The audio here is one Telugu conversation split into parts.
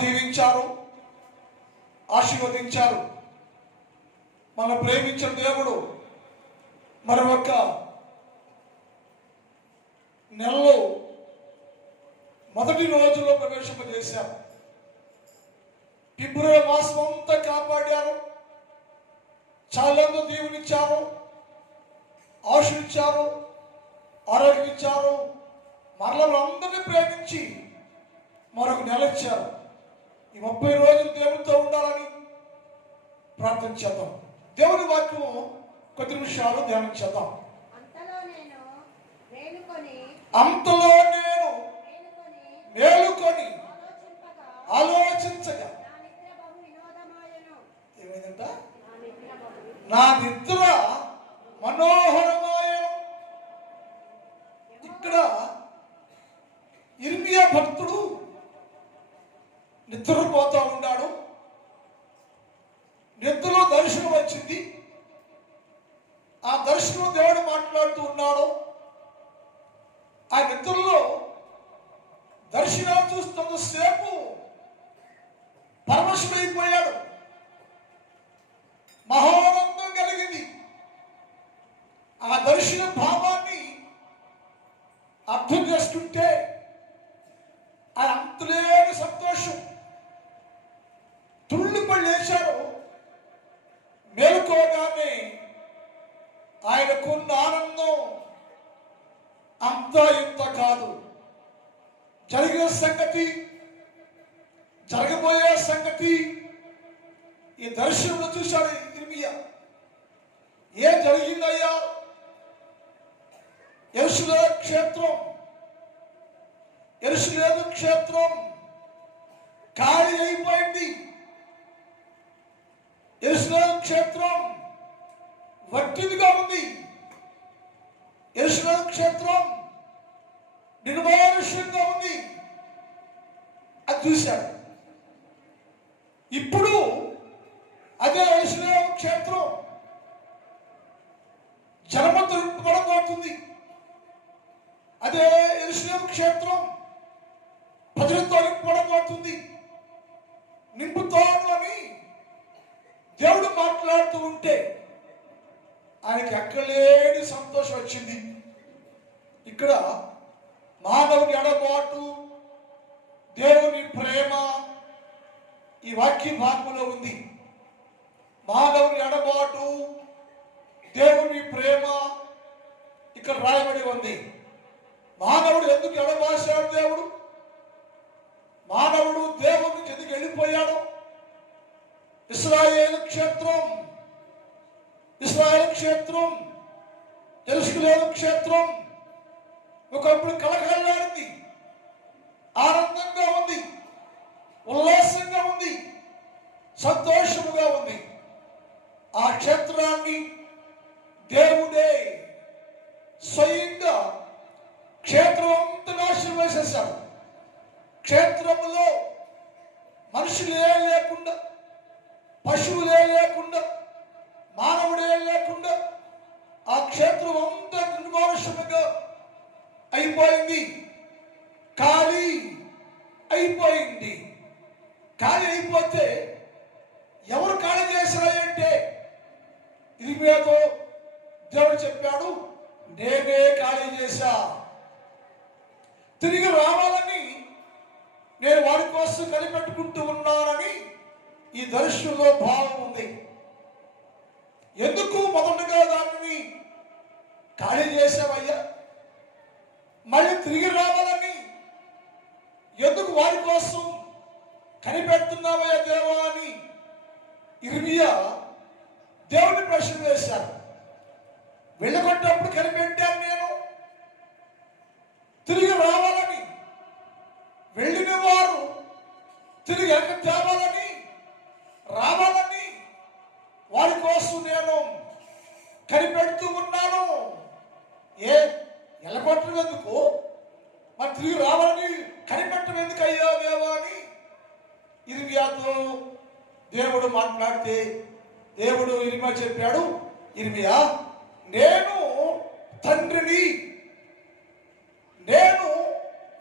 దీవించారు, ఆశీర్వదించారు. మన ప్రేమించిన దేవుడు మరొక నెలలో మొదటి రోజులో ప్రవేశింపజేశారు. ఫిబ్రవరి మాసం అంతా కాపాడారు, చాలా దీవునిచ్చారు, ఆశీర్వించారు, ఆరోగ్యం ఇచ్చారు. మరలా అందరినీ ప్రేమించి మరొక నెల ఇచ్చారు. ఈ 30 రోజులు దేవునితో ఉండాలని ప్రార్థన చేద్దాం. దేవుని వాక్యం కొద్ది నిమిషాలు ధ్యానం చేద్దాం. అంతలో నేను మేలుకొని ఆలోచించగా ఏమైందంట, నా నిద్ర మనోహరమాయను. ఇక్కడ ఇర్మియా భక్తుడు నిద్రపోతా ఉన్నాడు. నిద్రలో దర్శనం వచ్చింది. ఆ దర్శనం దేవుడు మాట్లాడుతూ ఉన్నాడు. ఆ నిద్రలో దర్శనాలు చూస్తున్నంతసేపు పరవశమైపోయాడు. మహోనందం కలిగింది. ఆ దర్శన భావాన్ని అర్థం చేసుకుంటే ఆ అంతులేని సంతోషం. తుళ్ళిపడి లేచాడు. మేలుకోగానే ఆయనకున్న ఆనందం అంతా ఇంత కాదు. జరిగిన సంగతి, జరగబోయే సంగతి ఈ దర్శనంలో చూశాడు ఇర్మియా. ఏం జరిగిందయ్యా? యెరూషలేము క్షేత్రం ఖాళీ అయిపోయింది. యెరూషలేము క్షేత్రం వట్టిదిగా ఉంది. యెరూషలేము క్షేత్రం నిర్మానుష్యంగా ఉంది. అది చూశాడు. ఇప్పుడు అదే యెరూషలేము క్షేత్రం జనమంతో నింపబడబోతుంది. అదే యెరూషలేము క్షేత్రం ప్రజలతో నింపబడబోతుంది. నింపుతాను అని దేవుడు మాట్లాడుతూ ఉంటే ఆయనకి ఎక్కలేని సంతోషం వచ్చింది. ఇక్కడ మానవుని ఎడబాటు, దేవుని ప్రేమ ఈ వాక్య భాగంలో ఉంది. మానవుని ఎడబాటు, దేవుని ప్రేమ ఇక్కడ రాయబడి ఉంది. మానవుడు ఎందుకు ఎడబాసాడు? మానవుడు దేవుని ఎందుకు వెళ్ళిపోయాడు? ఇశ్రాయేలు క్షేత్రం, యెరూషలేము క్షేత్రం ఒకప్పుడు కలకల్లాడింది, ఆనందంగా ఉంది, ఉల్లాసంగా ఉంది, సంతోషముగా ఉంది. ఆ క్షేత్రాన్ని దేవుడే స్వయంగా క్షేత్రం అంతా నాశనం వేసేశాడు. క్షేత్రంలో మనుషులే లేకుండా, పశువులే లేకుండా, మానవుడే లేకుండా ఆ క్షేత్రం అంతా నిర్మానుష్యంగా అయిపోయింది. ఖాళీ అయిపోయింది. ఖాళీ అయిపోతే ఎవరు ఖాళీ చేశారంటే ఇర్మియాతో దేవుడు చెప్పాడు, నేనే ఖాళీ చేశా. తిరిగి రావాలని నేను వారి కోసం కనిపెట్టుకుంటూ ఉన్నానని ఈ దర్శనంలో భావం ఉంది. ఎందుకు మొదటగా దానిని ఖాళీ చేసావయ్యా? మళ్ళీ తిరిగి రావాలని ఎందుకు వారి కోసం కనిపెడుతున్నావయ్యా దేవా అని ఇర్మియా దేవుని ప్రశ్న వేశారు. వెళ్ళగొట్టేప్పుడు కనిపెట్టాను నేను, తిరిగి రావాలని, వెళ్ళిన వారు తిరిగి వెనక తేవాలని, రావాలని వారి కోసం నేను కనిపెడుతూ ఉన్నాను. ఎలగొట్టడం ఎందుకు, మరి తిరిగి రావాలని కనిపెట్టడం ఎందుకు అయ్యా దేవా అని ఇర్మియాతో దేవుడు మాట్లాడితే దేవుడు ఇర్మియా చెప్పాడు, ఇర్మియా నేను తండ్రిని, నేను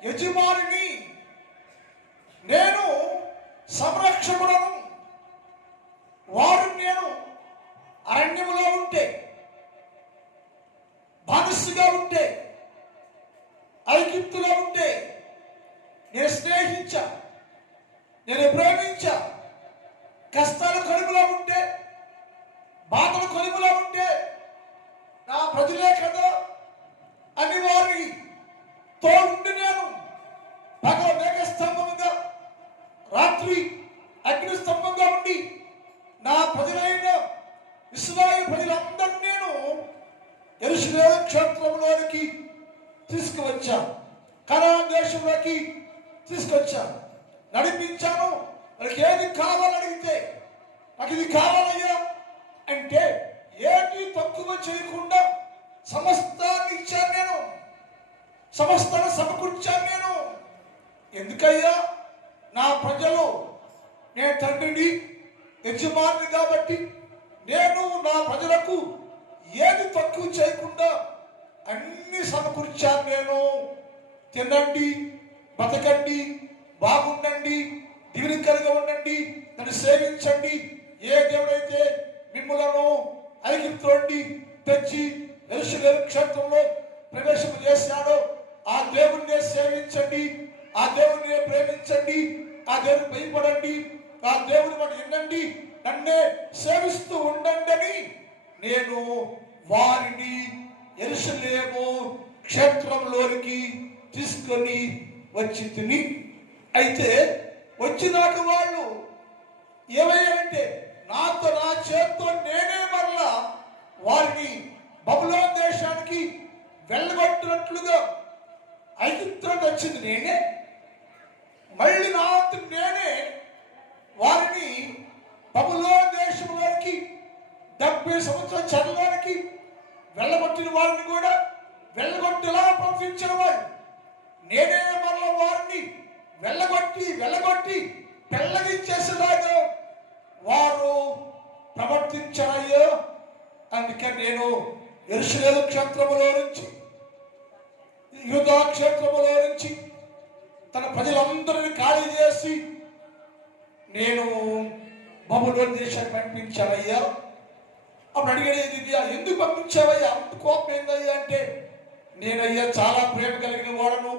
యజమానిని, నేను సంరక్షకుడను. వారు నేను అరణ్యములో ఉంటే, బానిసగా ఉంటే, ఐగుప్తులో ఉంటే నేను స్నేహించా, నేను ప్రేమించా. కష్టాల కడుపులో ఉంటే, బాధల కడుపులో ఉంటే నా ప్రజలే కదా అని వారితో ఉండి నేను పగల మేఘస్తంభముగా, రాత్రి అగ్ని స్తంభంగా ఉండి నా ప్రజలైన ఇశ్రాయేలు ప్రజలందరినీ నేను యెరూషలేము క్షేత్రంలోనికి తీసుకువచ్చాను, కనాను దేశంలోకి తీసుకొచ్చాను, నడిపించాను. వాళ్ళకి ఏది కావాలని అడిగితే నాకు ఇది కావాలయ్యా అంటే ఏది తక్కువ చేయకుండా సమస్తాన్ని ఇచ్చాను నేను, సమస్తాన్ని సమకూర్చాను నేను. ఎందుకయ్యా? నా ప్రజలు, నేను తండ్రిని, యజమాని కాబట్టి నేను నా ప్రజలకు ఏది తక్కువ చేయకుండా అన్ని సమకూర్చాను నేను. తినండి, బతకండి, బాగుండండి, దీవెనకరంగా ఉండండి, నన్ను సేవించండి. ఏ దేవుడైతే మిమ్మలను ఐగుప్తు నుండి తెచ్చి యెరూషలేము క్షేత్రంలో ప్రవేశం చేశాడో ఆ దేవుణ్ణి సేవించండి, ఆ దేవుణ్ణి ప్రేమించండి, ఆ దేవుని భయపడండి, ఆ దేవుని మాట వినండి, నన్నే సేవిస్తూ ఉండండి అని నేను వారిని యెరూషలేము క్షేత్రంలోనికి తీసుకొని వచ్చి తిని. అయితే వచ్చినాక వాళ్ళు ఏమయ్యారంటే నాతో, నా చేత్తో నేనే మరలా వారిని బబులోను దేశానికి వెళ్ళగొట్టినట్లుగా ఐగుప్తులోకి వచ్చింది నేనే, మళ్ళీ నా నేనే వారిని బబులోను దేశంలోనికి 70 సంవత్సరాల చెరలోనికి వెళ్ళగొట్టిన వారిని కూడా వెళ్ళగొట్టిలా పంపించిన వాడు నేనే. మరల వారిని వెళ్ళగొట్టి పెళ్ళగించేసేలాగా వారు ప్రవర్తించారయ్యో. అందుకే నేను యెరూషలేము క్షేత్రములో నుంచి, యూదా క్షేత్రములో నుంచి తన ప్రజలందరినీ ఖాళీ చేసి నేను బబులోను దేశాన్ని పంపించానయ్యా. అప్పుడు అడిగేది, ఎందుకు పంపించావయ్యా? అంత కోపం ఏందయ్యా అంటే, నేనయ్యా చాలా ప్రేమ కలిగిన వాడను,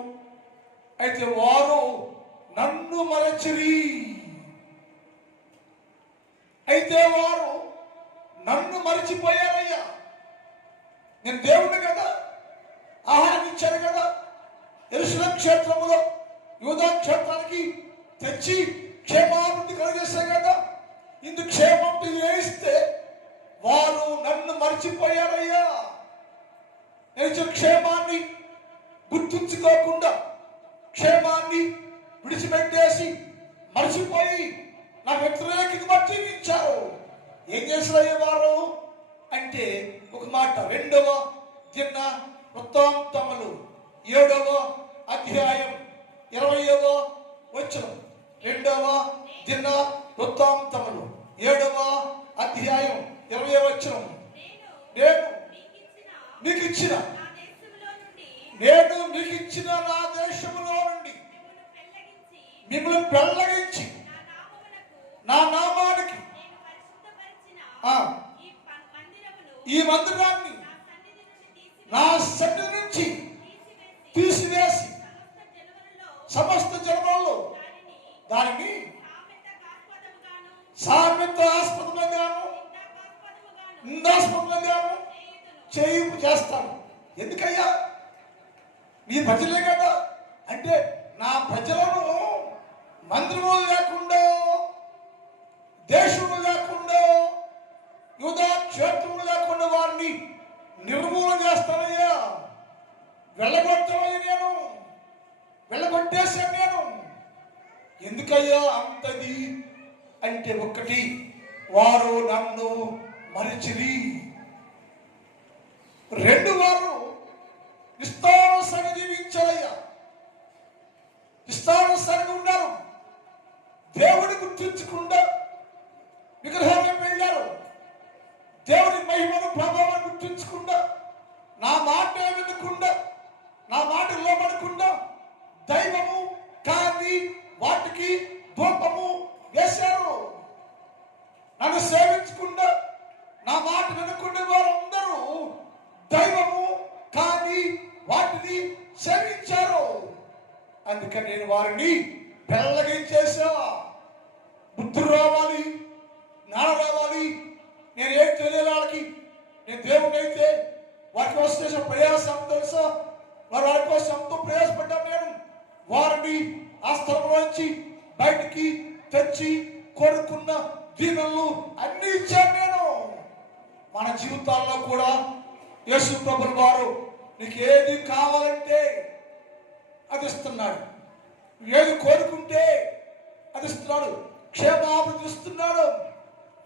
అయితే వారు నన్ను మరచిరి. అయితే వారు నన్ను మరిచిపోయారయ్యా. నేను దేవుడిని కదా, ఆహారం ఇచ్చాను కదా, యెరూషలేము క్షేత్రములో యూదా క్షేత్రానికి తెచ్చి క్షేమాభివృద్ధి కలిగేశాను కదా. ఇందుకు క్షేమం వేయిస్తే వారు నన్ను మర్చిపోయారయ్యా. నేను క్షేమాన్ని గుర్తుంచుకోకుండా క్షేమాన్ని విడిచిపెట్టేసి మర్చిపోయి నా వ్యతిరేకంగా జీవించారు. ఏం చేశారయ్యా వారు అంటే, ఒక మాట 2వ దిన వృత్తాంతములు 7వ అధ్యాయం 20వ వచనం. 2వ దిన వృత్తాంతములు 7వ అధ్యాయం 20వ వచనం. నేను మీకు ఇచ్చిన నా దేశములో నుండి మిమ్మల్ని పెళ్ళగించి నా నామానికి ఈ మందిరాన్ని నా సన్నిధి నుంచి తీసివేసి సమస్త జనములలో దానిని సామెతాస్పదముగాను నిందాస్పదముగాను చేస్తాను. ఎందుకయ్యా? నీ ప్రజలే కదా అంటే, నా ప్రజలను మందిరము లేకుండా, దేశము లేకుండా, యూదా క్షేత్రము లేకుండా వారిని నిర్మూలన చేస్తానయ్యా. వెళ్ళగొట్టామని నేను వెళ్ళగొట్టేశాను నేను. ఎందుకయ్యా అంతది అంటే, ఒకటి, వారు నన్ను మరిచిరి. 2, వారు విస్తారసంగా జీవించాలయ్యా. విస్తారసంగా ఉన్నారు. దేవుని గుర్తించకుండా విగ్రహాలను వెళ్ళారు. దేవుని మహిమను ప్రభావాన్ని గుర్తించకుండా, నా మాట వినకుండా, నా మాట లోబడకుండా, దైవము కాని వాటికి ధూపము వారిని పెళ్ళగించేసా. బుద్ధి రావాలి, జ్ఞానం రావాలి. నేనేం తెలియదు వాళ్ళకి. నేను దేవుడిని అయితే వారి కోసం చేసిన ప్రయాసం తెలుసా? వారి కోసం ఎంతో ప్రయాసపడ్డాను. నేను వారిని ఆ స్థలంలోంచి బయటికి తెచ్చి కోరుకున్న దీవెనలు అన్ని ఇచ్చాను నేను. మన జీవితాల్లో కూడా యేసు ప్రభువు వారు నీకు ఏది కావాలంటే అది ఇస్తున్నాడు. ఏది కోరుకుంటే అది ఇస్తున్నాడు. క్షేమాభివృద్ధి ఇస్తున్నాడు.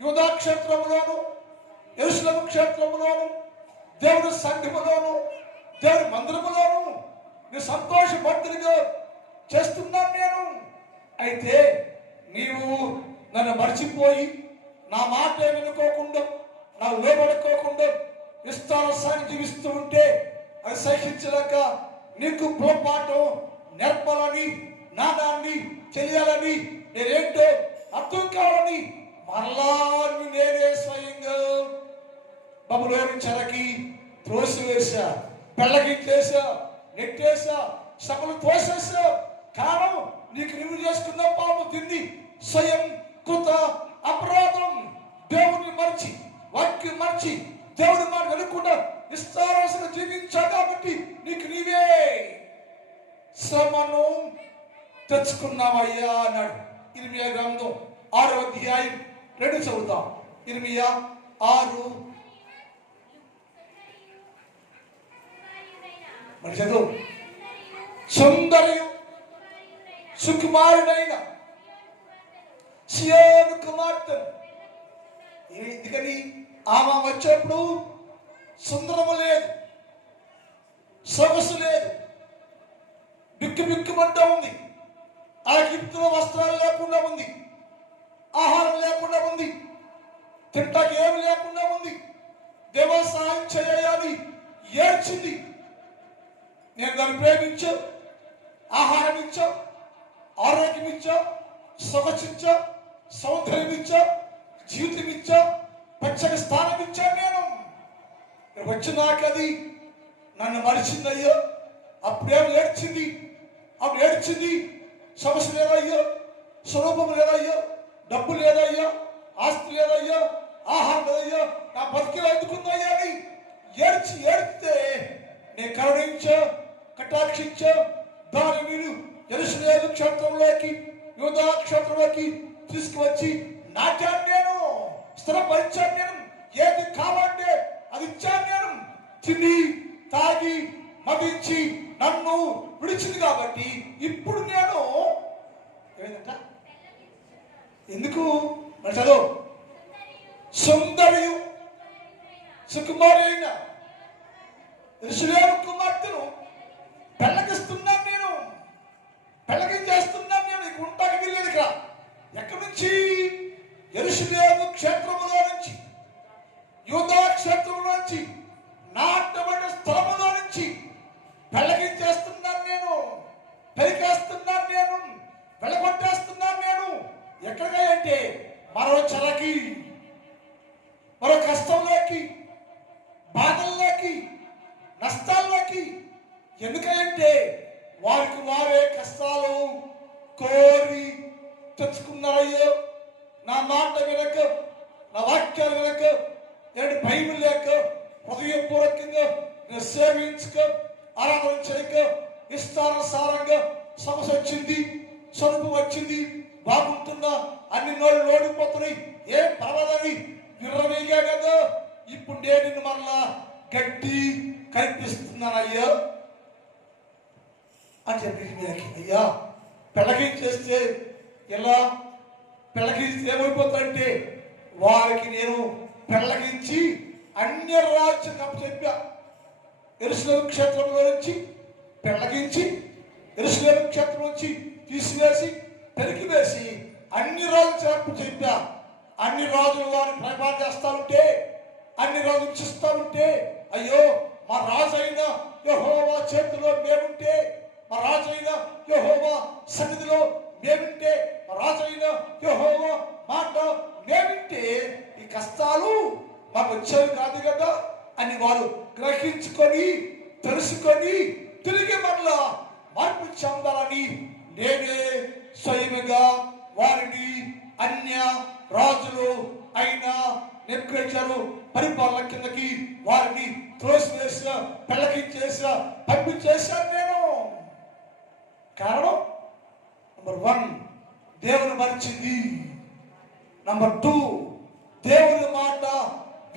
యూదా క్షేత్రంలోను, యెరూషలేము క్షేత్రంలోను, దేవుని సంఘములోను, దేవుని మందిరములోను నీ సంతోషభక్తులుగా చేస్తున్నాను నేను. అయితే నీవు నన్ను మర్చిపోయి నా మాట వినుకోకుండా, నా లోబడుకోకుండా ఇష్టానుసారం జీవిస్తూ ఉంటే అది సహించలేక నీకు పొరపాటు నేర్పాలని, నాదాన్ని తెలియాలని, నేనేంటో అర్థం కావాలని మరలా నేనే స్వయంగా బబులోని చెరకి త్రోసివేసా, పెళ్ళగించేసా, నెట్టేసా, సభలు తోసేసా. కారణం నీకు నువ్వు చేసుకున్న పాపం తింది స్వయం కృత అపరాధం. దేవుడిని మర్చి, వాక్యం మర్చి, దేవుడి మాట వినకుండా నిస్తారాసంగా జీవించా కాబట్టి నీకు నీవే శ్రమను తెచ్చుకున్నావయ్యా అన్నాడు. ఇర్మియా గ్రంథం 6వ అధ్యాయం 2 చదువుతాం. ఇర్మియా 6 మరి చదువు. సుందరియు సుకుమారుడైన సియోను కుమార్తె. ఎందుకని ఆమె వచ్చేప్పుడు సుందరము లేదు, సొగసు లేదు, బిక్కు బిక్కుమంటూ ఉంది. ఆ గిఫ్తుల వస్త్రాలు లేకుండా ఉంది, ఆహారం లేకుండా ఉంది, తింటాకి ఏమి లేకుండా ఉంది. దేవా సహాయం చేయాలి ఏడ్చింది. నేను దాన్ని ప్రేమించా, ఆహారం ఇచ్చా, ఆరోగ్యం ఇచ్చా, సొగచిచ్చా, సౌందర్యం ఇచ్చా, జీవితం ఇచ్చా, పచ్చని స్థానం ఇచ్చా. నేను వచ్చినాక అది నన్ను మరిచిందయ్యో. అప్పుడేమో ఏడ్చింది, అప్పుడు ఏడ్చింది. సమస్య లేదయ్యో, స్వరూపం లేదయ్యో, డబ్బు లేదయ్యో, ఆస్తి లేదయ్యో, ఆహారం లేదయ్యో, నా బతికిలో ఎందుకుందయ్యా అని ఏడిస్తే నేను కరుణించా, కటాక్షించా. దాని మీరు యెరూషలేము క్షేత్రంలోకి, యూదా క్షేత్రంలోకి తీసుకువచ్చి నాటాను నేను, స్థిరపరిచాను నేను. ఏది కావాలంటే అది ఇచ్చాను నేను. తిని తాగి మదించి నన్ను విడిచింది కాబట్టి ఇప్పుడు నేను ఏదంట ఎందుకు మరి చదువు. సుందరియు సుకుమారైన యెరూషలేము కుమార్తెను పెళ్ళగిస్తున్నాను నేను, పెళ్ళగించేస్తున్నాను నేను. ఇక ఉంటాకి వీల్లేదు. ఇక్కడ ఎక్కడి నుంచి? యెరూషలేము క్షేత్రములో నుంచి, యూదా క్షేత్రంలో నుంచి, నాటబడిన స్థలములో నుంచి పెళ్ళగించేస్తున్నాను నేను, పెరికేస్తున్నాను నేను, వెళ్ళగొట్టేస్తున్నాను నేను. ఎక్కడికి అంటే మరో చెరకి, మరో కష్టంలోకి, బాధల్లోకి, నష్టాల్లోకి. ఎందుకంటే వారికి వారే కష్టాలు కోరి తెచ్చుకున్నారయ్యో. నా మాట వినక, నా వాక్యాలు వినక, నేను భయం లేక, హృదయపూర్వకంగా నేను సేవించక, ఆరాధన చేయక, ఇష్టానుసారంగా సమస్య వచ్చింది, స్వరూపం వచ్చింది, బాగుంటుందా, అన్ని నోళ్ళు ఓడిపోతున్నాయి, ఏం పర్వాలని విర్రవీగా కదా. ఇప్పుడు నేను నిన్ను మరలా గట్టి కనిపిస్తున్నాను అయ్యా అని చెప్పి అయ్యా పెళ్ళగించేస్తే ఎలా? పెళ్ళగించి ఏమైపోతాడంటే వారికి నేను పెళ్ళగించి అన్య రాజ్యం చెప్పా. యెరూషలేము క్షేత్రంలో నుంచి పెళ్ళగించి, యెరూషలేము క్షేత్రం నుంచి తీసివేసి, పెరికివేసి అన్ని రాజులు చెప్పా. అన్ని రాజులు వారిని పరిపాలన చేస్తా ఉంటే, అన్ని రాజులు ఇచ్చిస్తా ఉంటే, అయ్యో మా రాజు అయిన యెహోవా చేతిలో మేముంటే, మా రాజు అయిన యెహోవా సన్నిధిలో మేముంటే, మా రాజు అయిన యెహోవా మాట మేముంటే ఈ కష్టాలు మాకు వచ్చేవి కాదు కదా అని వారు గ్రహించుకొని, తెలుసుకొని తిరిగి మరలా మార్పు చెందాలని నేను వారిని అన్య రాజులు అయిన నెబుకద్నెజరు పరిపాలన కిందకి వారిని త్రోసివేసా, పెళ్లకించేసా, పంపించేశాను నేను. కారణం నంబర్ 1 దేవుని మరిచింది. నంబర్ 2 దేవుని మాట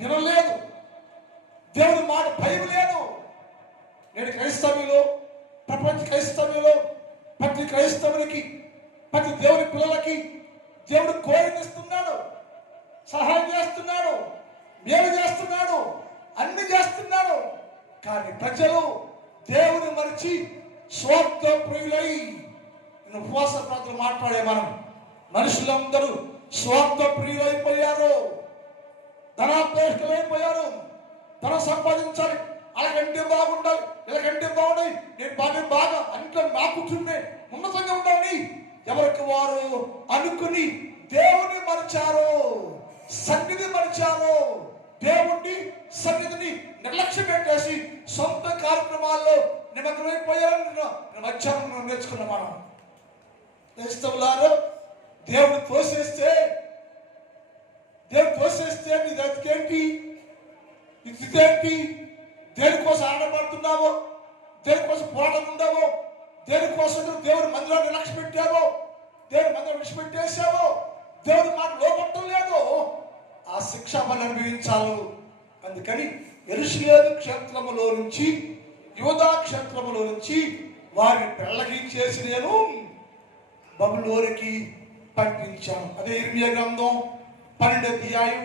వినలేదు, దేవుని మాట భయం లేదు. నేడు క్రైస్తవులు, ప్రపంచ క్రైస్తవులు, ప్రతి క్రైస్తవునికి, ప్రతి దేవుని పిల్లలకి దేవుడు కోరినిస్తున్నాడు, సహాయం చేస్తున్నాడు, మేలు చేస్తున్నాడు, అన్ని చేస్తున్నాడు. కానీ ప్రజలు దేవుని మరిచి స్వార్థ ప్రియులై ఉపవాస ప్రార్థనలు మాట్లాడే మనుషులందరూ స్వార్థ ప్రియులైపోయారు, ధనాపేక్షలైపోయారు. ధనం సంపాదించాలి, అలాగంటే బాగుండాలి, ఇలాగంటే బాగుండాలి, నేను బాగా అంటే నా కుటుంబే ఉన్నతంగా ఉండాలి ఎవరికి వారు అనుకుని దేవుని మరిచారు, సన్నిధి మరిచారు. దేవుణ్ణి సన్నిధిని నిర్లక్ష్యం పెట్టేసి సొంత కార్యక్రమాల్లో నిమగ్నమైపోయారని మధ్యాహ్నం నేర్చుకున్నాం మనం. క్రైస్తవులారు, దేవుని తోసేస్తే నీ దతికేంటి, ఇదేంటి? దేనికోసం ఆడబడుతున్నావో, దేనికోసం పోరాటం ఉండావో, దేనికోసం దేవుని మందిరాన్ని లక్ష్య పెట్టావో, దేవుని మందిరం విడిచిపెట్టేసావో, దేవుని మాట లోపట్టం లేదు, ఆ శిక్ష మనం అనుభవించాలి. అందుకని యెరూషలేము క్షేత్రములో నుంచి, యూదా క్షేత్రములో నుంచి వారిని పెళ్లగించేసి నేను బబులోనికి పంపించాను. అదే ఇర్మియా గ్రంథం 12వ అధ్యాయం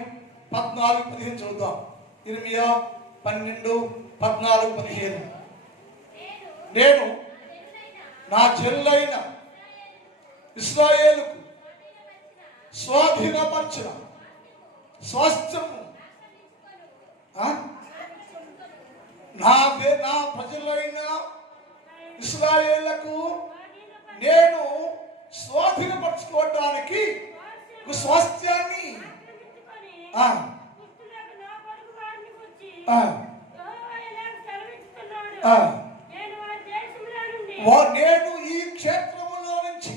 14-15 చదువుదాం. ఇర్మియా 12:14-15. నేను నా జనులైన ఇశ్రాయేలుకు స్వాధీనపరచిన స్వాస్థ్యము నా ప్రజలైన ఇశ్రాయేలుకు నేను స్వాధీనపరచుకోవడానికి స్వాస్థ్యాన్ని నేను ఈ క్షేత్రములో నుంచి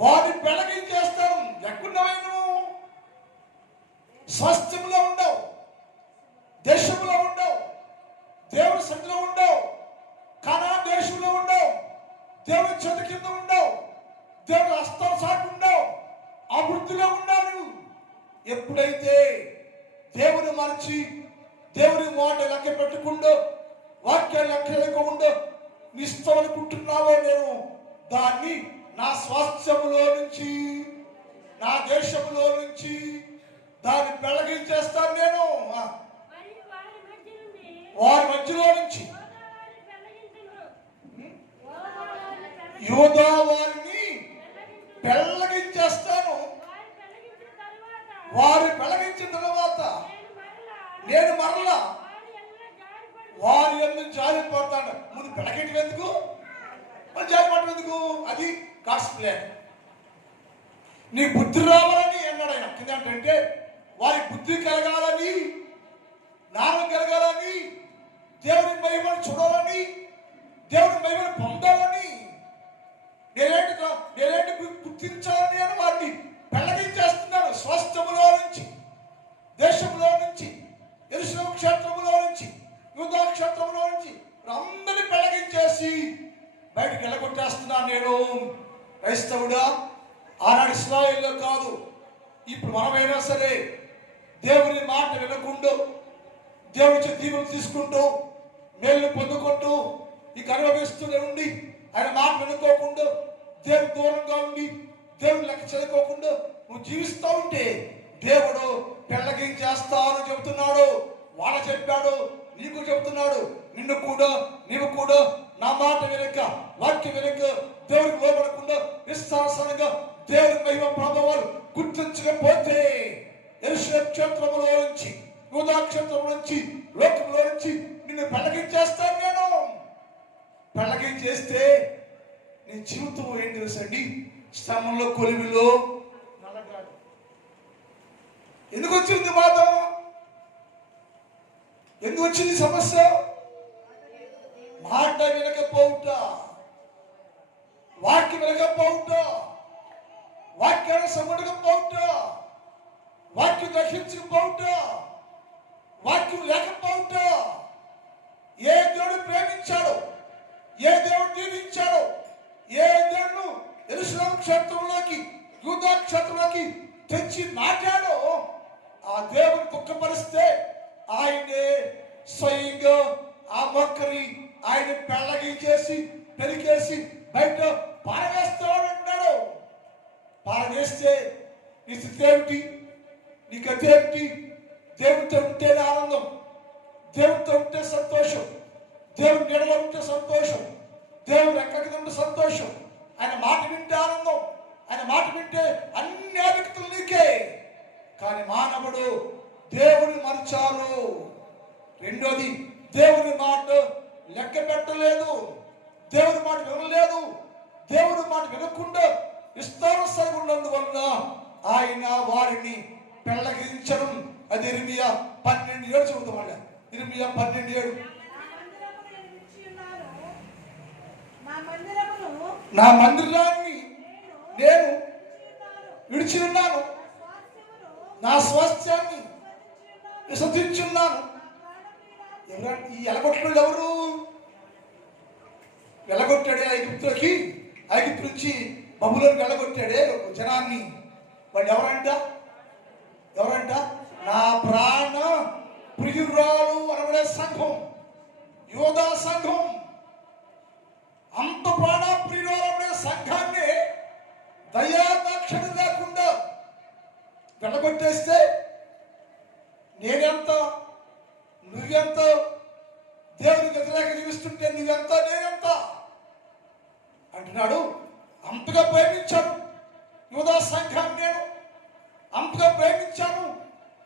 వారిని పెళ్లగించేస్తాను. ఎక్కడున్నావు? స్వాస్థ్యంలో ఉండవు, దేశంలో ఉండవు, దేవుని సన్నిధిలో ఉండవు, కనాను దేశంలో ఉండవు, దేవుని చెట్టు కింద ఉండవు, దేవుని హస్తం సాటి ఉండవు, అభివృద్ధిలో ఉండవు. ఎప్పుడైతే దేవుని మరచి దేవుని మాట లెక్క పెట్టుకుంటూ వాక్యాన్ని లెక్క లేకుండా నిస్తామనుకుంటున్నావో, నేను దాన్ని నా స్వాస్థ్యములో నుంచి, నా దేశంలో నుంచి దాన్ని పెళ్లగించేస్తాను. నేను వారి మధ్యలో నుంచి యూదా వారిని పెళ్లగించేస్తాను. వారు పెళ్లగించిన తర్వాత నేను మరలా వారి ఎందుకు జారిపోతాడు. ముందు పెళ్లగించడం ఎందుకు, మరి జారిపోవడం ఎందుకు? అది గాడ్స్ ప్లాన్. నీ బుద్ధి రావాలని అన్నాడు ఆయన. ఏంటంటే వారి బుద్ధి కలగాలని, జ్ఞానం కలగాలని, దేవుని మహిమను చూడాలని, దేవుని మహిమను పొందాలని, నేనేంటి గుర్తించాలని అని వారిని పెళ్లగించేస్తున్నాను. స్వాస్థ్యములో నుంచి, దేశంలో నుంచి, యెరూషలేము క్షేత్రములో నుంచి, యూదా క్షేత్రంలో నుంచి అందరినీ పెళ్లగించేసి బయటికి వెళ్ళగొట్టేస్తున్నాను నేను. క్రైస్తవుడా, ఆనాడు ఇశ్రాయేల్లో కాదు, ఇప్పుడు మనమైనా సరే దేవుని మాట వినకుండా, దేవుని దీవులు తీసుకుంటూ, మేలు పొందుకుంటూ, ఈ అనుభవిస్తూనే ఉండి, ఆయన మాట వినుకోకుండా, దేవుని దూరంగా ఉండి, దేవుని లెక్క చదువుకోకుండా నువ్వు జీవిస్తూ ఉంటే దేవుడు పెళ్లగించేస్తాను చెబుతున్నాడు. వాళ్ళ చెప్పాడు, నీకు చెబుతున్నాడు. నీవు కూడా నా మాట వెనుక, వాక్యం వెనుక దేవుడికి లోపడకుండా విశ్వాసంగా దేవుని మహిమ ప్రభావాలు గుర్తించకపోతే యెరూషలేము క్షేత్రములో నుంచి, యూదా క్షేత్రం నుంచి, లోకంలో నుంచి నిన్ను పెళ్లగించేస్తాను నేను. పెళ్లగించేస్తే నీ జీవితం ఏం తెలుసండి? శ్రమంలో, కొలిమిలో నలగాడు. ఎందుకు వచ్చింది బాధ? ఎందుకు వచ్చింది సమస్య? మాట వినకపోవుట, వాక్యం వినకపోవుట, వాక్యాన్ని సమ్మడకపోవుట, వాక్యం గ్రహించకపోవుట, వాక్యం లేకపోవుట, ఏ దేవుడు ప్రేమించాడో, ఏ దేవుడు దీవించాడో, ఏ దేవుడు యెరూషలేము క్షేత్రంలోకి, యూదా క్షేత్రంలోకి తెచ్చి నాటాడో, ఆ దేవుని దుఃఖపరిస్తే ఆయనే స్వయంగా ఆ మొక్కని ఆయన పెళ్ళగించేసి పెరికేసి బయట పారవేస్తాడు. పారవేస్తే నీ స్థితి ఏమిటి? నీ గతి ఏమిటి? దేవుడితో ఉంటేనే ఆనందం, దేవుడితో ఉంటే సంతోషం, దేవుడి నీడలో ఉంటే సంతోషం, దేవుడు ఎక్కడికి ఉంటే సంతోషం, ఆయన మాట వింటే ఆనందం, ఆయన మాట వింటే అన్ని వ్యక్తులు నీకే. కానీ మానవుడు దేవుని మరిచారు. రెండోది, దేవుని మాట లెక్క పెట్టలేదు, దేవుని మాట వినలేదు. దేవుని మాట వినకుండా విస్తారసంగా ఉన్నందువలన ఆయన వారిని పెళ్ళగించడం. అది ఇర్మియా 12:7 చదువుతాం. మళ్ళీ ఇర్మియా 12:7. నా మందిరాన్ని నేను విడిచి ఉన్నాను, నా స్వాస్థ్యాన్ని విసర్జించున్నాను. ఈ ఎలగొట్టడు ఎవరు? వెళ్ళగొట్టాడే ఐగుప్తులకి, ఐగుప్తు నుంచి బబులోనికి వెళ్ళగొట్టాడే జనాన్ని. వాడు ఎవరంట? నా ప్రాణ ప్రియురాలు అనబడే సంఘం, యోధా సంఘం. అంత ప్రాణ ప్రియురాలు అనబడే సంఘాన్ని దయాదాక్షణ లేకుండా వెళ్ళగొట్టేస్తే నేనెంత, నువ్వెంత? దేవునికి వ్యతిరేక జీవిస్తుంటే నువ్వెంత, నేనెంత అంటున్నాడు. అంతగా ప్రేమించాను యూదా సంఘాన్ని, నేను అంతగా ప్రేమించాను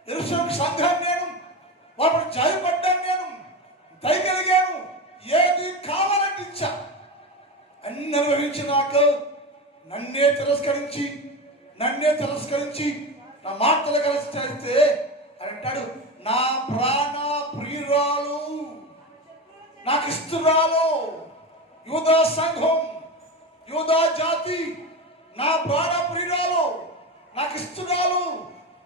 యెరూషలేము సంఘాన్ని, నేను వాటిని జాయపడ్డాను, నేను దయగలిగాను, ఏది కావాలంటే ఇచ్చా. అన్ని అనుభవించినాక నన్నే తిరస్కరించి నా మాటలు కలిస్తే అని అంటాడు. నా ప్రాణ ప్రియురాలు, నాకు ఇస్తురాలు, యూదా సంఘం, యూదా జాతి, నా ప్రాణ ప్రియురాలు, నాకు ఇస్తురాలు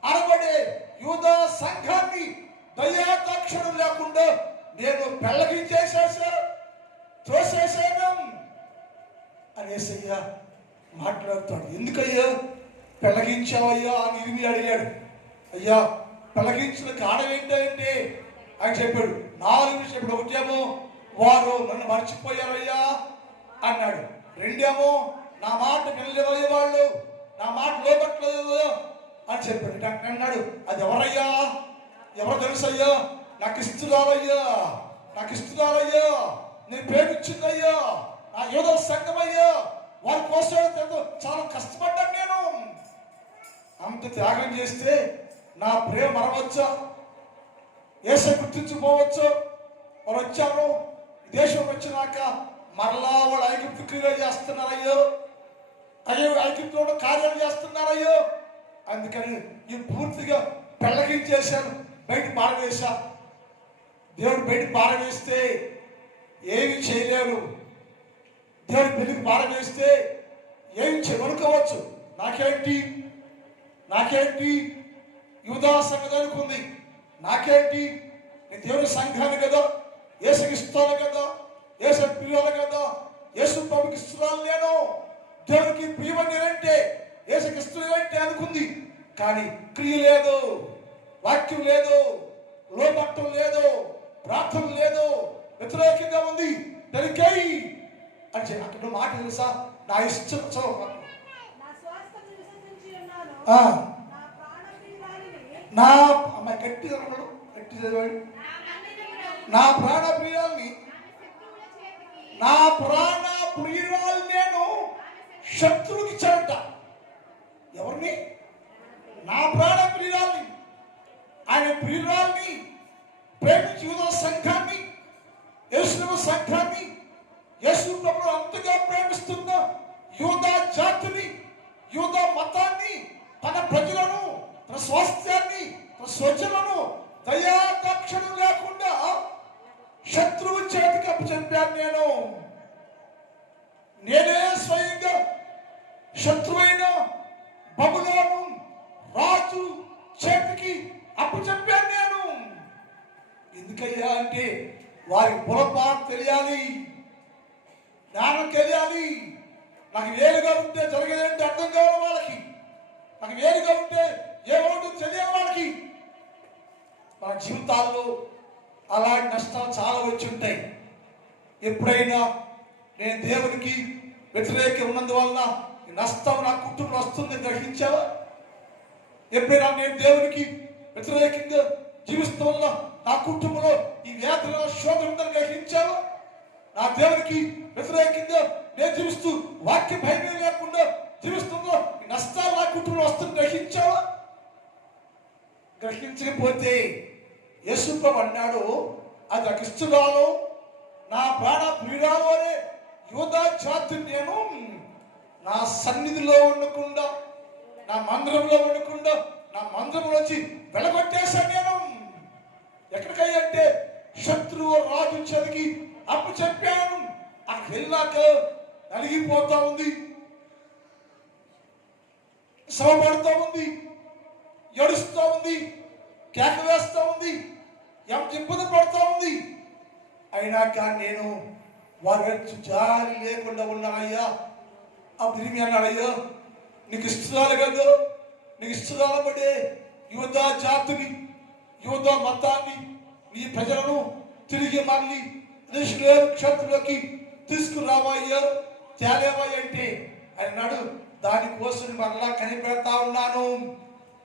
అనబడే యూదా సంఘాన్ని దయాదాక్షణం లేకుండా నేను పెళ్ళగించేసేసా, తోసేసాను అనేసయ్యా మాట్లాడుతాడు. ఎందుకయ్యా పెళ్ళగించావయ్యా అని ఇర్మియా అడిగాడు. అయ్యా పెళ్ళగించిన కారణం ఏంటంటే ఆయన చెప్పాడు 4 విషయాలు. ఒకటేమో వారు నన్ను మర్చిపోయారయ్యా అన్నాడు. రెండేమో నా మాట వినలేదయ్యా, వాళ్ళు నా మాట లోబట్టలేదు అని చెప్పాడు. అన్నాడు, అది ఎవరయ్యా? ఎవరు తెలుసయ్యా? నాకు ఇస్తున్నారయ్యా, నేను ప్రేమించిందయ్యా, నా యోధ సంఘమయ్యా, వారి కోసం చాలా కష్టపడ్డాను నేను. అంత త్యాగం చేస్తే నా ప్రేమ మరవచ్చా? ఏసై గుర్తించుకోవచ్చు. వారు వచ్చారు, దేశం వచ్చినాక మరలా వాళ్ళు ఐగుప్తు క్రియలు చేస్తున్నారయ్యో, ఐగుప్తులో కార్యాలు చేస్తున్నారయ్యో. అందుకని ఈ పూర్తిగా పెళ్ళగించేశాను, బయట పారవేశా. దేవుడు బయట పారవేస్తే ఏమి చేయలేరు. దేవుడి పెళ్లికి పారవేస్తే ఏమి చేయనుకోవచ్చు. నాకేంటి యూదా సంఘానికి ఉంది, నాకేంటి? నేను దేవుని సంఘాన్ని కదా, యేసుకి ఇస్తాను కదా, యేసు ప్రియులు కదా, యేసు ప్రభుకి ఇస్తున్నాను. నేను దేవునికి ప్రియులు నేనంటే, యేసుకి ఇస్తున్నానంటే అనుకుంది. కానీ క్రియ లేదు, వాక్యం లేదు, లోపట్టం లేదు, ప్రార్థన లేదు, వ్యతిరేకంగా ఉంది. దానికై అంటే అక్కడ మాట తెలుసా? నా ఇష్టం నా అమ్మాయి గట్టి చదివాడు. నా ప్రాణ ప్రియురాల్ని, నేను శత్రువుకి ఇచ్చాడట. ఎవరిని? నా ప్రాణ ప్రియురాల్ని, ఆయన ప్రియురాల్ని ప్రేమించి యూదా సంఘాన్ని, యెరూషలేము సంఘాన్ని, యేసు ప్రభువు అంతగా ప్రేమిస్తున్న యూదా జాతిని, యూదా మతాన్ని, తన ప్రజలను, తన స్వాస్థ్యాన్ని, తన స్వజనులను దయాదాక్షణం లేకుండా శత్రువు చేతికి అప్పచెప్పాను. నేనే స్వయంగా శత్రువైన బబులోను రాజు చేతికి అప్పచెప్పాను నేను. ఎందుకయ్యా అంటే వారి పొరపాటు తెలియాలి, జ్ఞానం తెలియాలి. నాకు వేరుగా ఉంటే జరిగేదంటే అర్థం కావాలి వాళ్ళకి. నాకు వేరుగా ఉంటే ఏమవుతుందో తెలియాలి వాళ్ళకి. మన జీవితాల్లో అలాంటి నష్టాలు చాలా వచ్చి ఉంటాయి. ఎప్పుడైనా నేను దేవునికి వ్యతిరేకం ఉన్నందువలన ఈ నష్టం నా కుటుంబంలో వస్తుందని గ్రహించావా? ఎప్పుడైనా నేను దేవునికి వ్యతిరేకంగా జీవిస్తూ వల్ల నా కుటుంబంలో ఈ వ్యాధుల శోధన ఉందని గ్రహించావా? నా దేవునికి వ్యతిరేకంగా నేను జీవిస్తూ వాక్య భయమే లేకుండా జీవిస్తుందో ఈ నష్టాలు నా కుటుంబంలో వస్తుంది గ్రహించావా? గ్రహించకపోతే యేసు ప్రభువు అన్నాడు, అది నాకు ఇష్టరాలు, నా ప్రాణ ప్రియురాలు అనే యూదా జాతిని నేను నా సన్నిధిలో ఉండకుండా, నా మందిరంలో ఉండకుండా, నా మందిరంలోంచి వెలగొట్టేశాను నేను. ఎక్కడికయ్యంటే శత్రువు రాజు చదివి అప్పు చెప్పాను. అక్కడికి వెళ్ళాక నలిగిపోతా ఉంది, శ్రమపడుతూ ఉంది, ఏడుస్తూ ఉంది, కేక వేస్తూ ఉంది, ఎంత ఇబ్బంది పడుతూ ఉంది. అయినా కానీ నేను వారి జాలి లేకుండా ఉన్నానయ్యా. అప్పుడు ఇర్మియా అన్నాడయ్యా, నీకు ఇస్తున్నాను కదా, నీకు ఇస్తున్నాను బట్టే యూదా జాతిని, యూదా మతాన్ని, నీ ప్రజలను తిరిగి మళ్ళీ క్షేత్రంలోకి తీసుకురావయ్యా, తేలేవయ్య అంటే ఆయన అన్నాడు, దానికోసం మరలా కనిపెడతా ఉన్నాను.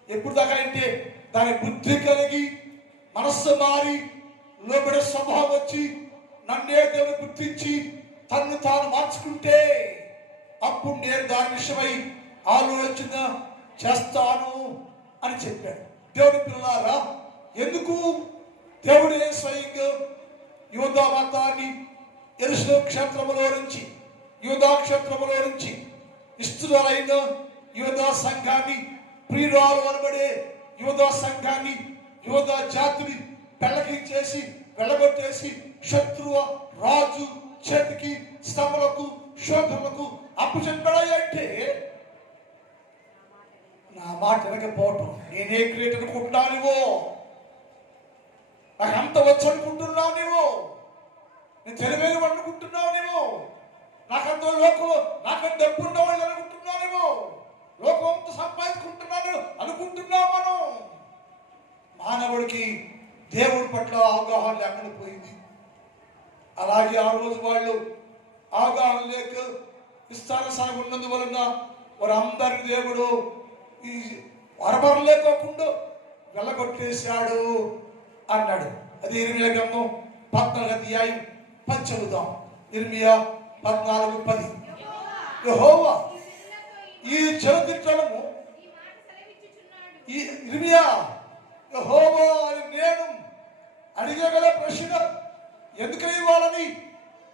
ఎప్పుడు దాకా అంటే దాని బుద్ధి కలిగి మనస్సు మారి లోబడే స్వభావం వచ్చి నన్నే దేవుడు గుర్తించి తన్ను తాను మార్చుకుంటే అప్పుడు నేను దాని విషయమై ఆలోచన చేస్తాను అని చెప్పాడు. దేవుడి పిల్లలారా, ఎందుకు దేవుడే స్వయంగా యూదా మతాన్ని యెరూషలేము క్షేత్రములో నుంచి, యూదా క్షేత్రములో నుంచి ఇశ్రాయేలైన యూదా సంఘాన్ని, ప్రియురాలు అనబడే యూదా సంఘాన్ని, యూదా జాతిని పెళ్లకించేసి వెళ్ళగొట్టేసి శత్రువు రాజు చేతికి, శ్రమలకు, శోధనలకు అప్పచెప్పాడంటే నా మాట వినకపోవటం. నేనే గ్రేట్ అనుకుంటున్నావు నువ్వు, నాకు అంత వచ్చు అనుకుంటున్నావు నువ్వు, నేను తెలివైన అనుకుంటున్నావు నువ్వు, నాకంత లోకంలో నాకంత డబ్బు ఉండవాళ్ళు అనుకుంటున్నావు నువ్వు, లోకం అంతా సంపాదించుకుంటున్నాను అనుకుంటున్నావు. మనం మానవుడికి దేవుడి పట్ల అవగాహన లేకుండా పోయింది. అలాగే ఆ రోజు వాళ్ళు అవగాహన లేక విస్తార సాగు ఉన్నందువలన వారందరినీ దేవుడు ఈ వరబరలేకోకుండా వెళ్ళగొట్టేశాడు అన్నాడు. అది ఇర్మియా గ్రంథం 14వ అధ్యాయం 10 చదువుదాం. ఇర్మియా 14:10. యెహోవా ఈ జలదిట్టము, ఈ ఇర్మియా యెహోవా నేను అడిగగల ప్రశ్న, ఎందుకని వాళ్ళని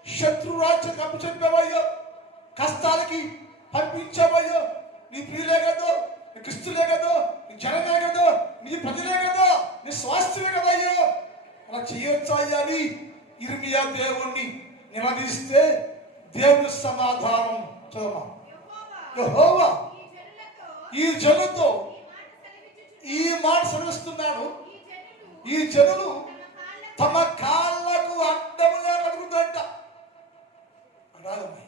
శత్రు రాజ్యానికి అప్పచెప్పావయ్యో, కష్టాలకి పంపించావయ్యో? నీ ప్రియులే కదా, నీ క్రిస్తులే కదా, నీ జనమే కదా, నీ ప్రజలే కదా, నీ స్వాస్థ్యమే కదా అయ్యో, అలా చేయొచ్చా అయ్యా అని ఇర్మియా దేవుణ్ణి నిలదీస్తే దేవుని సమాధానం చదవమా. యెహోవా ఈ జనులతో ఈ మాట సెలవిస్తున్నాడు, ఈ జనులు తమ కాళ్ళకు అడ్డములా కలుగుతుందంట. అన్నారమ్మాయి,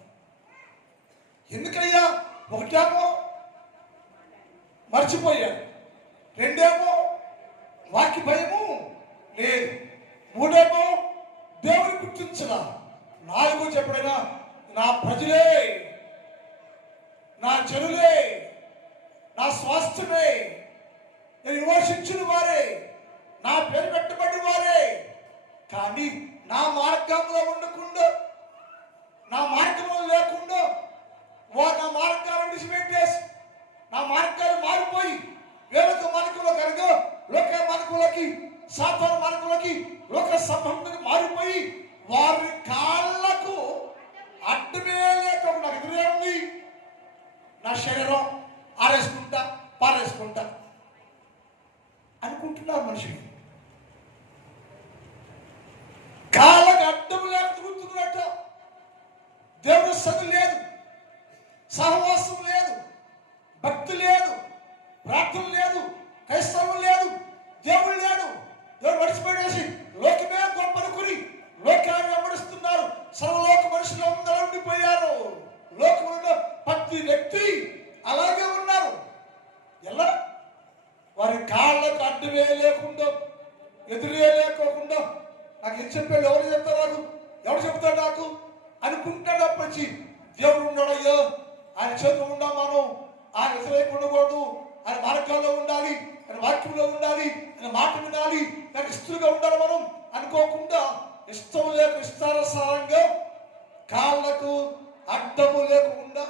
ఎందుకయ్యా? ఒకటేమో మర్చిపోయాడు, రెండేమో వాక్య భయము లేదు, మూడేమో దేవుని గుర్తించలా, నాలుగో చెప్పడైనా నా ప్రజలే, నా జనులే, నా స్వాస్థ్యమే, నేను విమర్శించిన వారే, నా పేరు పెట్టబడిన వారే, కానీ నా మార్గంలో ఉండకుండా, నా మార్గంలో లేకుండా వారు నా మార్గాలను విడిచిపెట్టేసి నా మార్గాలు మారిపోయి వేరొక మార్గంలో కనుక లోక మార్గంలోకి, సాధారణ మార్గంలోకి, లోక సంబంధం మారిపోయి వారి కాళ్ళకు అడ్డమే లేక నాకు ఎదురే ఉంది. నా శరీరం ఆరేసుకుంటా, పారేసుకుంటా అనుకుంటున్నారు మనుషులు. కాళ్ళకు అడ్డం లేక తిరుగుతున్నట్ట. దేవుని సన్నిధి లేదు, సహవాసం లేదు, భక్తి లేదు, ప్రార్థన లేదు, అడ్డమే లేకుండా ఎదురే లేకోకుండా నాకు ఏం చెప్పాడు, ఎవరు చెప్తారు, ఎవరు చెప్తాడు నాకు అనుకుంటాడు. అప్పటి దేవుడు ఉన్నాడయ్యో, ఆయన చేతిలో ఉండా, మనం ఆయన వ్యతిరేకంగా ఉండకూడదు, ఆయన మార్గాల్లో ఉండాలి, ఆయన వాక్యంలో ఉండాలి, ఆయన మాట వినాలి, దానికి ఇష్టంగా ఉండాలి మనం అనుకోకుండా ఇష్టం లేక ఇష్టానుసారంగా కాళ్ళకు అడ్డము లేకుండా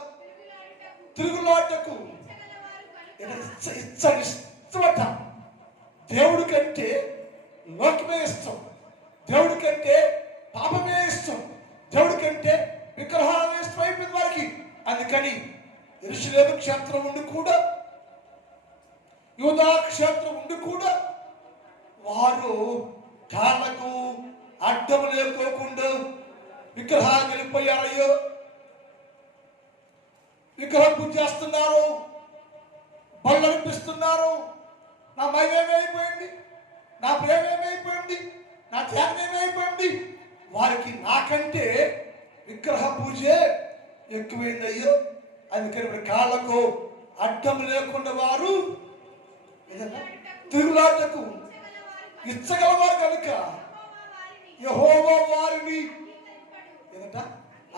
తిరుగులాటకు ఇష్టమట. దేవుడి కంటే లోకమే ఇష్టం, దేవుడి కంటే పాపమే ఇష్టం, దేవుడి కంటే విగ్రహాలమే ఇష్టం అయిపోయింది వారికి. అందుకని యెరూషలేము క్షేత్రం ఉండి కూడా, యూదా క్షేత్రం ఉండి కూడా వారు కాళ్ళకు అడ్డం లేకోకుండా విగ్రహాలు వెళ్ళిపోయారయ్యో. విగ్రహం పూజ చేస్తున్నారు, బళ్ళు అనిపిస్తున్నారు. నా మయం ఏమైపోయింది, నా ప్రేమ ఏమైపోయింది, నా త్యాగం ఏమైపోయింది. వారికి నాకంటే విగ్రహ పూజే ఎక్కువైంది అయ్యో. అందుకని కాళ్ళకు అడ్డం లేకుండా వారు తిరుగులాటకు ఇచ్చగలవారు కనుక యెహోవా వారిని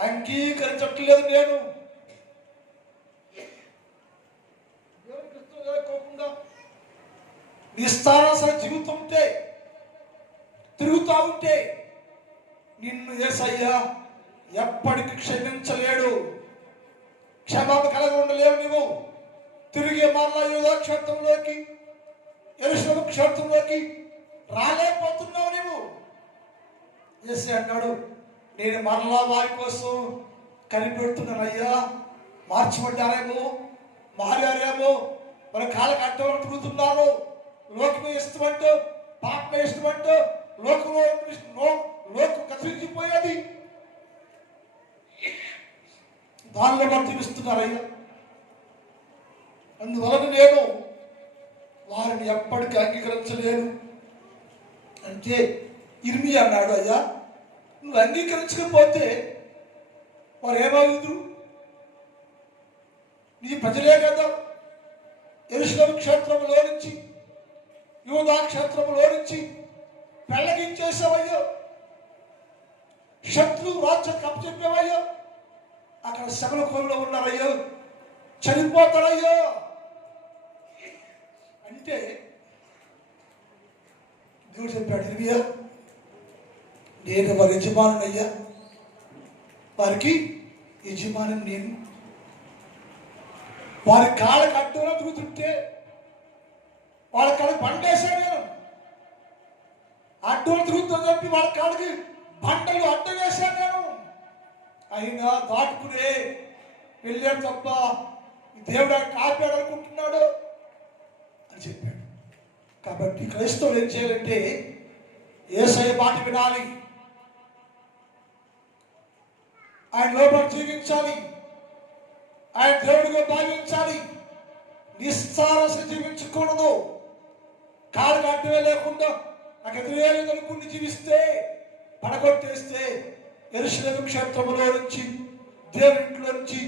అంగీకరించట్లేదు. నేను నీ స్థానాసన జీవితం ఉంటే, తిరుగుతా ఉంటే నిన్ను యేసయ్యా ఎప్పటికీ క్షమించలేడు. క్షమాపణ కలిగి ఉండలేవు. నువ్వు తిరిగి మరలా యూదా క్షేత్రంలోకి, యెరూషలేము క్షేత్రంలోకి రాలేకపోతున్నావు. నువ్వు యేసయ్య అన్నాడు, నేను మరలా వారి కోసం కనిపెడుతున్నానయ్యా. మార్చబడ్డారేమో, మారారేమో, మన కాళ్ళకి అడ్డం తిరుగుతున్నారు. లోకమే ఇష్టమంటూ, పాపమే ఇష్టమంటూ లోకం కత్తిరించిపోయేది దానిలో వర్తిస్తున్నారయ్యా. అందువలన నేను వారిని ఎప్పటికీ అంగీకరించలేను అంటే ఇర్మియా అన్నాడు, అయ్యా నువ్వు అంగీకరించకపోతే వారు ఏమవుతురు? నీ ప్రజలే కదా యెరూషలేము క్షేత్రంలో నుంచి, యూదా క్షేత్రంలో నుంచి పెళ్ళగించేసావయ్యో, శత్రు రాజ్యం కప్పచెప్పావయ్యో. అక్కడ సకల కోవిలో ఉన్నారయ్యో, చనిపోతారయ్యో అంటే దేవుడు చెప్పాడు, ఇర్మియా నేను వారి యజమానునయ్యా, వారికి యజమాని నేను. వారి కాళ్ళకి అడ్డంలో తిరుగుతుంటే వాళ్ళ కాళ్ళకి బండేశాను నేను. అడ్డం తిరుగుతుందని చెప్పి వాళ్ళ కాళ్ళకి బండలు అడ్డం వేశాను నేను. అయినా దాటుకునే వెళ్ళాడు తప్ప దేవుడు ఆయన కాపాడు అనుకుంటున్నాడు అని చెప్పాడు. కాబట్టి క్రైస్తవులు ఏం చేయాలంటే యేసయ్య మాట వినాలి, ఆయన లోపల జీవించాలి, ఆయన దేవుడిగా భావించాలి. నిస్సారస జీవించకూడదు. కాళ్ళకి అడ్డమే లేకుండా నాకు ఎదురేలేదు అనుకుని జీవిస్తే, పడగొట్టేస్తే, యెరూషలేము క్షేత్రంలో నుంచి, దేవుని ఇంట్లో నుంచి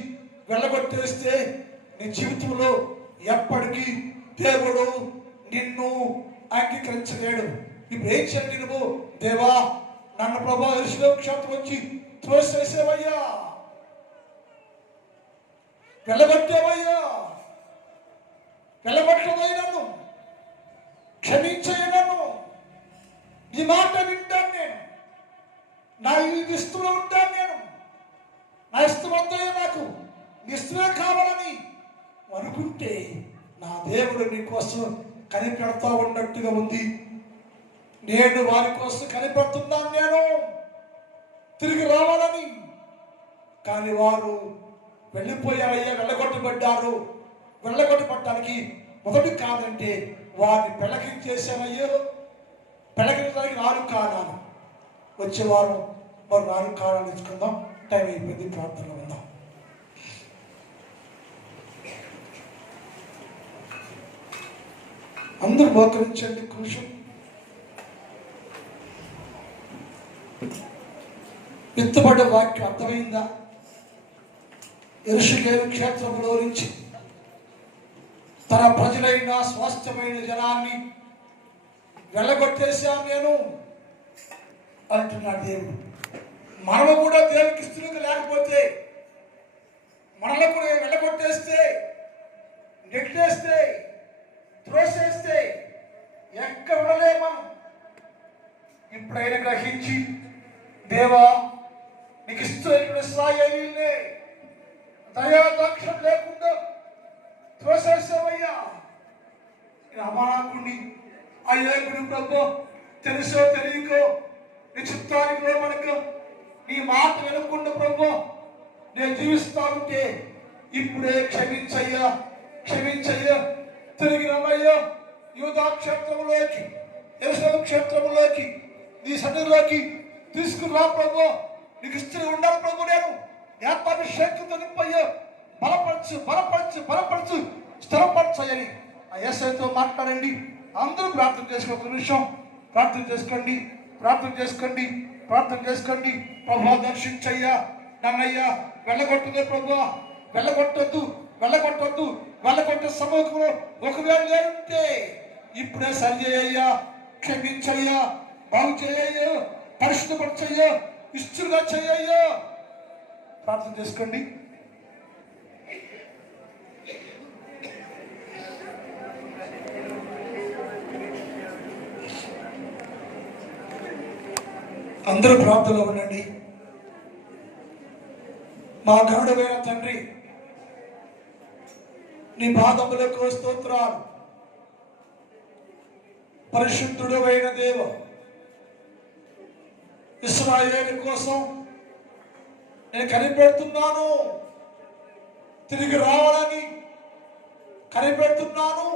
వెళ్ళగొట్టేస్తే నీ జీవితంలో ఎప్పటికీ దేవుడు నిన్ను అంగీకరించలేడు. ఇప్పుడు ఏం చేయండి నువ్వు? దేవా నన్ను ప్రభా యెరూషలేము క్షేత్రం వచ్చి త్రోసేసేవయ్యా, వెళ్ళగొట్టేవయ్యా, వెళ్ళగొట్టవయ్య, నన్ను క్షమించయ్య, నన్ను నీ మాట వింటాను నేను, నా ఇష్టంలో ఉంటాను నేను, నా ఇష్టం వద్దయ్యా, నాకు నీ ఇష్టమే కావాలని అనుకుంటే నా దేవుడు నీ కోసం కనిపెడతా ఉన్నట్టుగా ఉంది. నేను వారి కోసం కనిపెడుతున్నాను నేను తిరిగి రావాలని. కానీ వారు వెళ్ళిపోయారయ్యా, వెళ్ళగొట్టబడ్డారు. వెళ్ళగొట్టబడ్డానికి మొదటి కాదంటే వారిని పెళ్ళగించేసానయ్యో. పెళ్ళగించడానికి 4 కారణాలు. వచ్చే వారం మరి 4 కారణాలు ఇచ్చుకుందాం. టైం అయిపోయింది, ప్రార్థనలో ఉందాం. అందరూ మోకరించండి. కృషం విత్తబడ్డ వాక్యం అర్థమైందా? యెరూషలేము క్షేత్రంలో నుంచి తన ప్రజలైన స్వాస్థ్యమైన జనాన్ని వెళ్ళగొట్టేశాను నేను అంటున్నాడు దేవుడు. మనము కూడా దేవునికి ఇష్టంగా లేకపోతే, మనలో కూడా వెళ్ళగొట్టేస్తే, నెట్టేస్తే, త్రోసేస్తే ఎక్కడ ఉండలేము మనం. ఇప్పుడైనా గ్రహించి, దేవా నీకు ఇష్టమైన ఇశ్రాయేలీయులే దయాదాక్షం లేకుండా త్రోసేసావయ్యా. అమాయకుడిని అయ్యేకుడు ప్రభు, తెలుసో తెలియకో నీ చిత్తానికి మనకు నీ మాట వినకుండా ప్రభు నేను జీవిస్తా ఉంటే ఇప్పుడే క్షమించయ్యా, క్షమించయ్యా. తిరిగి రమ్మయ్యా యూదా క్షేత్రంలోకి, యెరూషలేము క్షేత్రంలోకి, నీ సన్నిధిలోకి తీసుకురా ప్రభు. నీకు ఇష్టం ఉండాలి ప్రభు. నేను ఆత్మాభిషేకంతో నింపయ్యా, బలపరచు బలపరచు బలపరచు స్థిరపరచని ఆ యేసయ్యతో మాట్లాడండి. అందరూ ప్రార్థన చేసుకోండి. ఒక నిమిషం ప్రార్థన చేసుకోండి, ప్రార్థన చేసుకోండి, ప్రార్థన చేసుకోండి. ప్రభు దర్శించయ్యా, నన్నయ్యా వెళ్ళగొట్టదు ప్రభు, వెళ్ళగొట్టొద్దు, వెళ్ళగొట్టొద్దు. వెళ్ళగొట్టే సమూహంలో ఒకవేళ లేకుంటే ఇప్పుడే సరి చేయయ్యా, క్షమించయ్యా, బాగు చేయయ్యా, పరిశుద్ధపరచయ్యా, ఇష్టంగా చేయయ్యా. ప్రార్థన చేసుకోండి. అందరూ ప్రార్థనలో ఉండండి. మా గరుడమైన తండ్రి, నీ పాదములకు స్తోత్రాలు. పరిశుద్ధుడు అయిన దేవ, ఇశ్రాయేలు కోసం నేను కనిపెడుతున్నాను, తిరిగి రావాలని కనిపెడుతున్నాను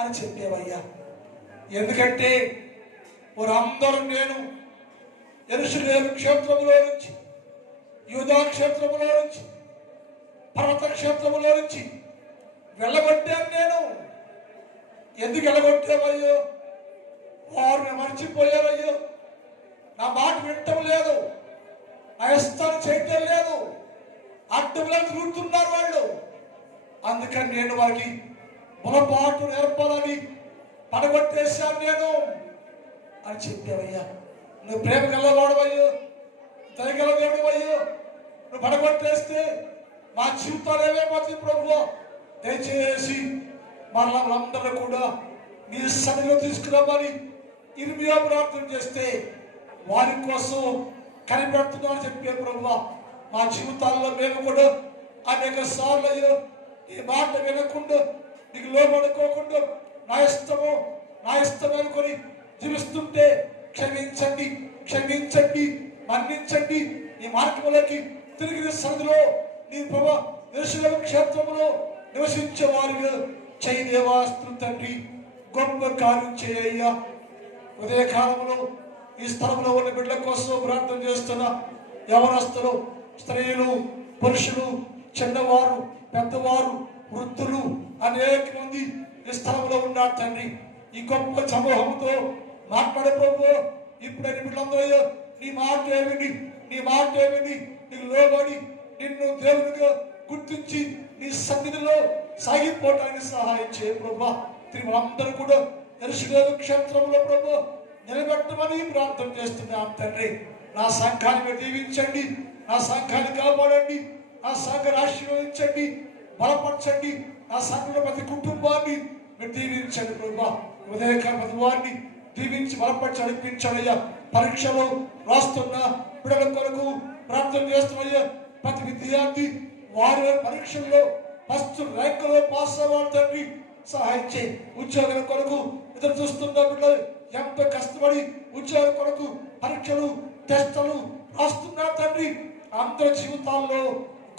అని చెప్పేవయ్యా. ఎందుకంటే వారందరూ నేను యెరూషలేము క్షేత్రములో నుంచి, యూదా క్షేత్రములో నుంచి, పర్వత క్షేత్రములో నుంచి వెళ్ళగొట్టాను నేను. ఎందుకు వెళ్ళగొట్టామయ్యో? వారు మర్చిపోయారయ్యో, నా మాట వినటం లేదు, నా ఇష్టాన్ని చేయటం లేదు, అడ్డంలో తిరుగుతున్నారు వాళ్ళు. అందుకని నేను వారికి పొరపాటు నేర్పాలని పడగొట్టేశాను నేను అని చెప్పావయ్యా. నువ్వు ప్రేమ గలవాడవయ్యో, దయగల దేవుడవయ్యో. నువ్వు పడగొట్టేస్తే మా జీవితాలు ఏమైపోతుంది ప్రభు. దయచేసి మనలందరూ కూడా నీ సన్నిధిలో తీసుకురామని ఇర్మియా ప్రార్థన చేస్తే వారి కోసం కనిపెడుతున్నామని చెప్పే ప్రభు. మా జీవితాల్లో మేము కూడా అనేక సార్లు అయ్యో ఈ మాట వినకుండా, నీకు లోబడుకోకుండా నా ఇష్టము నా ఇష్టం అనుకొని జీవిస్తుంటే క్షమించండి, క్షమించండి, మన్నించండి. ఈ మార్గంలోకి తిరిగి సన్నిధిలో నీ ప్రభు యెరూషలేము క్షేత్రంలో నివసించే వారిగా చేయి దేవా. తండ్రి గొప్ప కార్యం చేయ్యా. ఉదయకాలంలో ఈ స్థలంలో ఉన్న బిడ్డల కోసం ప్రార్థన చేస్తున్న యవనస్తులు, స్త్రీలు, పురుషులు, చిన్నవారు, పెద్దవారు, వృద్ధులు అనేక మంది ఈ స్థలంలో ఉన్నారు తండ్రి. ఈ గొప్ప సమూహంతో మాట్లాడే ప్రభు, ఇప్పుడైన బిడ్డలందరూ నీ మాట ఏమిటి, నీ మాట ఏమిటి, నీకు లోబడి నిన్ను దేవునిగా గుర్తించి నీ సన్నిధిలో సాగిపోవటానికి సహాయం చేయ ప్రభు. తిరిగి అందరూ కూడా యెరూషలేము క్షేత్రంలో ప్రభు నిలబెట్టమని ప్రార్థన చేస్తున్నాం తండ్రి. నా సంఘాన్ని మీరు దీవించండి, నా సంఘాన్ని కాపాడండి, నా సంఘాన్ని ఆశీర్వదించండి, బలపరచండి. నా సంఘంలో ప్రతి కుటుంబాన్ని మీరు దీవించండి ప్రభు. ఉదయకాల ప్రతి వారిని దీవించి బలపరిచి నడిపించడయ్యా. పరీక్షలు రాస్తున్న బిడ్డల కొరకు ప్రార్థన చేస్తున్నాయ్యా. ప్రతి విద్యార్థి వారి పరీక్షల్లో ఫస్ట్ ర్యాంకులో పాస్ అవ్వాలి తండ్రి, సహాయం చేయి. ఉద్యోగుల కొరకు ఎదురు చూస్తున్న బిడ్డలు ఎంతో కష్టపడి ఉద్యోగం కొరకు పరీక్షలు టెస్టులు రాస్తున్నారు తండ్రి. అందరి జీవితాల్లో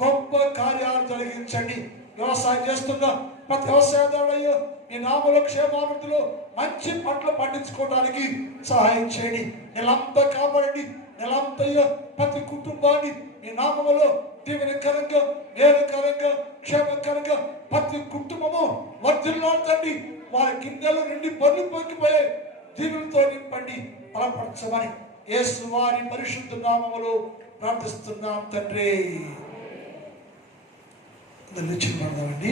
గొప్ప కార్యాలు జరిగించండి. వ్యవసాయం చేస్తున్న ప్రతి వ్యవసాయదారుడయ్యో ఈ నామలో క్షేమాభివృద్ధిలో మంచి పంటలు పండించుకోవడానికి సహాయం చేయండి. నెలంతా కాపాడండి. నెలంతయ్యో ప్రతి కుటుంబాన్ని ఈ నామములో దీవెనకరంగా, మేలుకరంగా, క్షేమకరంగా ప్రతి కుటుంబము వర్ధిల్లాడండి. వారి గిన్నెలు నిండి పనులు పొంగిపోయే దీవులతో నింపండి, బలపరచమని యేసు వారి పరిశుద్ధ నామములో ప్రార్థిస్తున్నాం తండ్రి. నిలిచిపోదామండి.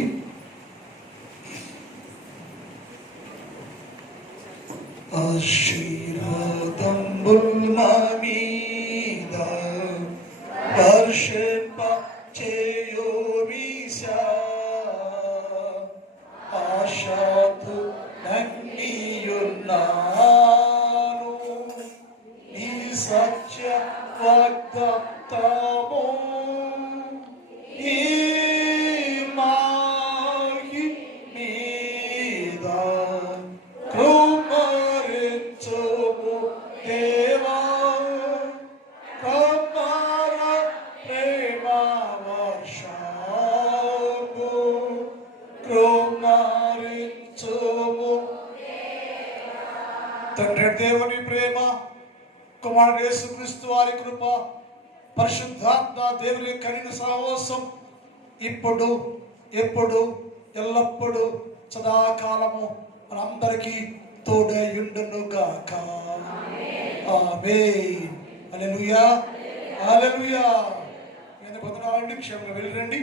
ఆశీర్వాదంబుల్ మా మీద వర్షింప చేయుమీశా ఆశతో నంగియున్నాను నీ సత్య వాగ్దానము ఈ మాహి మీద కృపరించుము దేవా కృపర ప్రేమ వర్షము కృపరించుము. తండ్రి దేవుని ప్రేమ, కుమారుడు యేసుక్రీస్తు వారి కృప, పరిశుద్ధాత్మ దేవుని కలిగిన సహవాసం ఇప్పుడు ఎప్పుడు ఎల్లప్పుడు సదాకాలము మనందరికీ తోడయుండును గాక. ఆమేన్. హల్లెలూయా, హల్లెలూయా. క్షేమంగా వెళ్ళిరండి.